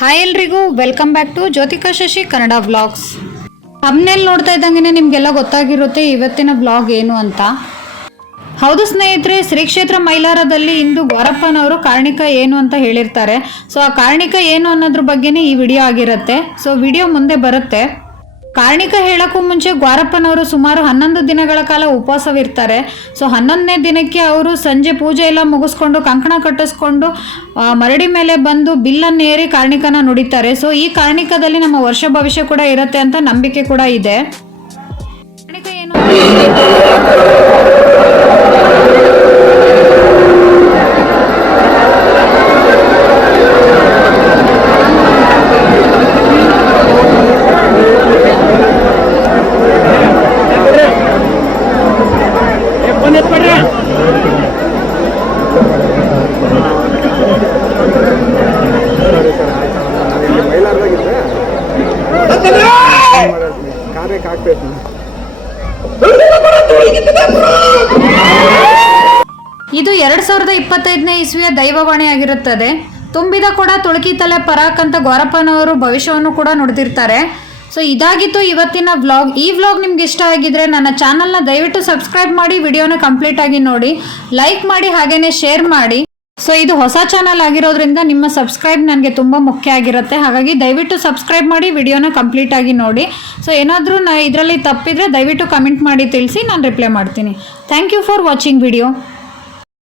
Hi ಎಲ್ರಿಗೂ welcome back to Jyothika Shashi Kannada vlogs ಹಮ್ನೆಲ್ ನೋಡ್ತಾ ಇದ್ದಂಗೆ ನಿಮಗೆಲ್ಲ ಗೊತ್ತಾಗಿರುತ್ತೆ ಇವತ್ತಿನ ಬ್ಲಾಗ್ ಏನು ಅಂತ. ಹೌದು ಸ್ನೇಹಿತರೆ ಶ್ರೀ ಕ್ಷೇತ್ರ ಮೈಲಾರದಲ್ಲಿ ಇಂದು ಗೋರಪ್ಪನವರು ಕಾರಣಿಕ ಏನು ಅಂತ ಹೇಳಿರ್ತಾರೆ. ಸೊ ಆ ಕಾರಣಿಕ ಏನು ಅನ್ನೋದ್ರ ಬಗ್ಗೆನೇ ಈ ವಿಡಿಯೋ ಆಗಿರುತ್ತೆ. ಸೊ ವಿಡಿಯೋ ಮುಂದೆ ಬರುತ್ತೆ. ಕಾರ್ಣಿಕ ಹೇಳೋಕ್ಕೂ ಮುಂಚೆ ಗ್ವಾರಪ್ಪನವರು ಸುಮಾರು ಹನ್ನೊಂದು ದಿನಗಳ ಕಾಲ ಉಪವಾಸವಿರ್ತಾರೆ. ಸೊ, ಹನ್ನೊಂದನೇ ದಿನಕ್ಕೆ ಅವರು ಸಂಜೆ ಪೂಜೆ ಎಲ್ಲ ಮುಗಿಸ್ಕೊಂಡು ಕಂಕಣ ಕಟ್ಟಿಸ್ಕೊಂಡು ಮರಡಿ ಮೇಲೆ ಬಂದು ಬಿಲ್ಲನ್ನು ಏರಿ ಕಾರ್ಣಿಕನ ನುಡಿತಾರೆ. ಸೊ, ಈ ಕಾರ್ಣಿಕದಲ್ಲಿ ನಮ್ಮ ವರ್ಷ ಭವಿಷ್ಯ ಕೂಡ ಇರುತ್ತೆ ಅಂತ ನಂಬಿಕೆ ಕೂಡ ಇದೆ. ಕಾರ್ಣಿಕ ಏನು? ಇದು ಎರಡ್ ಸಾವಿರದ ಇಪ್ಪತ್ತೈದನೇ ಇಸ್ವಿಯ ದೈವವಾಣಿ ಆಗಿರುತ್ತದೆ. ತುಂಬಿದ ಕೂಡ ತುಳಕಿ ತಲೆ ಪರಾಕ್ ಅಂತ ಗೋರಪ್ಪನವರು ಭವಿಷ್ಯವನ್ನು ಕೂಡ ನುಡಿದಿರ್ತಾರೆ. ಸೊ ಇದಾಗಿತ್ತು ಇವತ್ತಿನ ವ್ಲಾಗ್ ಈ ವ್ಲಾಗ್ ನಿಮ್ಗೆ ಇಷ್ಟ ಆಗಿದ್ರೆ ನನ್ನ ಚಾನಲ್ನ ದಯವಿಟ್ಟು ಸಬ್ಸ್ಕ್ರೈಬ್ ಮಾಡಿ ವಿಡಿಯೋನ ಕಂಪ್ಲೀಟ್ ಆಗಿ ನೋಡಿ. ಲೈಕ್ ಮಾಡಿ, ಹಾಗೇನೆ ಶೇರ್ ಮಾಡಿ. ಸೊ ಇದು ಹೊಸ ಚಾನಲ್ ಆಗಿರೋದ್ರಿಂದ ನಿಮ್ಮ ಸಬ್ಸ್ಕ್ರೈಬ್ ನನಗೆ ತುಂಬ ಮುಖ್ಯ ಆಗಿರುತ್ತೆ. ಹಾಗಾಗಿ ದಯವಿಟ್ಟು ಸಬ್ಸ್ಕ್ರೈಬ್ ಮಾಡಿ ವಿಡಿಯೋನ ಕಂಪ್ಲೀಟ್ ಆಗಿ ನೋಡಿ. ಸೊ ಏನಾದರೂ ನಾ ಇದರಲ್ಲಿ ತಪ್ಪಿದ್ರೆ ದಯವಿಟ್ಟು ಕಮೆಂಟ್ ಮಾಡಿ, ತಿಳಿಸಿ, ನಾನು ರಿಪ್ಲೈ ಮಾಡ್ತೀನಿ. Thank you for watching video